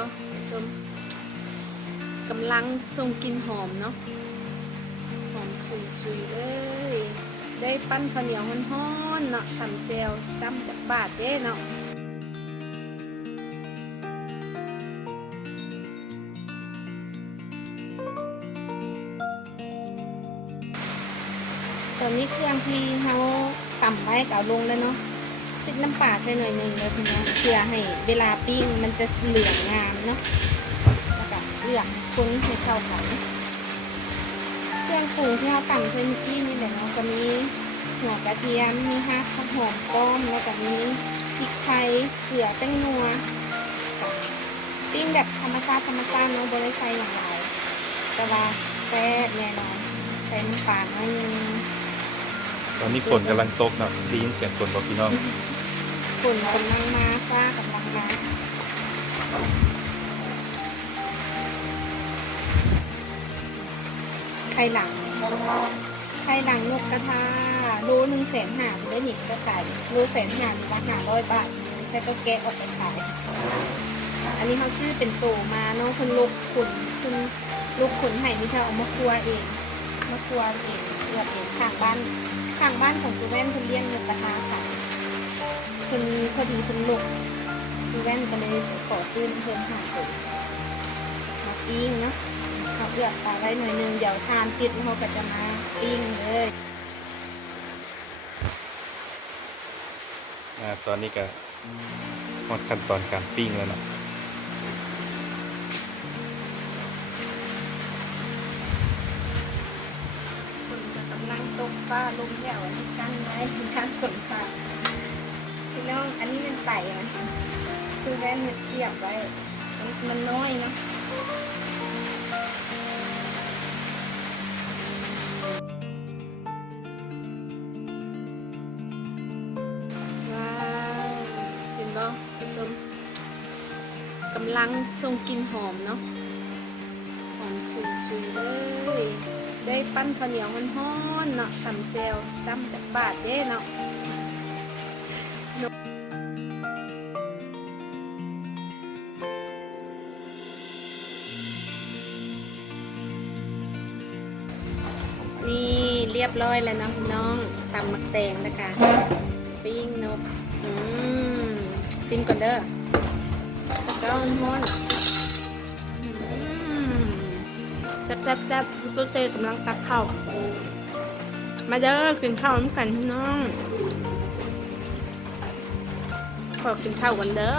บ่ชมกำลังทรงกินหอมเนาะหอมชุยชุยเลย ได้ปั้นข้าวเหนียวฮ้อนๆเนาะตำแจวจ้ำจากบาทเด้เนาะตอนนี้เครื่องที่เขาตำไว้ก็เอาลงแล้วเนาะ ซิดน้ำปลาใส่หน่อยหนึ่งเลยทีนี้เพื่อให้เวลาปิ้งมันจะเหลืองงามเนาะแล้วก็เลือกคุ้นให้เข้ากันเครื่องปรุงที่เราตำใส่เมื่อกี้นี่แหละเนาะก็มีหัวกระเทียมมีหักข้าวหอมป้มแล้วก็มีพริกไทยเกลือแป้งนัวปิ้งแบบธรรมชาติธรรมชาติเนาะบริใส่อย่างไรแต่ว่าแซ่บแน่นอนใส่น้ำปลาหน่อยนึงตอนนี้ฝนกำลังตกนะได้ยินเสียงฝนบอกพี่น้อง ฝนกำลังมาฟ้ากำลังมาไข่หลังไข่หลังนกกระทาโลหนึ่งแสนห้าได้หนิก็ขายโลแสนห้าราห้าร้อยบาทแล้วก็แกะออกไปขาย อันนี้เขาซื้อเป็นโตมาเนาะคุณลูกขุนคุณลูกขุนไห่นี่เธอเอามาครัวเองมาครัวเองเลือกเองข้างบ้านข้างบ้านของคุณแว่คุณเลี้ยงนกกระทาขาย คุณพอดีคุณลูกคุณแว่นก็เลยขอซื้อเพิ่มหาตัวมาปิ้งเนาะเขาเลือกปลาไว้หน่อยหนึงเดี๋ยวทานติดเขาก็จะมาปิ้งเลยอ่าตอนนี้ก็หมดขั้นตอนการปิ้งแล้วเนาะคนจะกำลังตกฟ้าลมแย่วอันนี้กั้นไว้คือกั้นฝนฟ้า พี่น้อง อันนี้เป็นไต่มันคือแว่นมันเสียบไว้ มันน้อยเนาะว้าวเห็นบ่ผสมกำลังทรงกินหอมเนาะหอมชุยชุยเลยได้ปั้นข้าวเหนียวฮ้อนๆเนาะตำแจวจ้ำจากบาทเด้เนาะ รียบร้อยแล้วนะพี่น้องตำมักแตงนะคะปิ้งนกอืมซิมก่อนเด้อเจ้าฮ้อนอืมแซ่บแซ่บแซ่บตุ๊เตกำลังตักข้าวมาเด้อกินข้าวน้ำกันพี่น้องขอกินข้าวกันเด้อ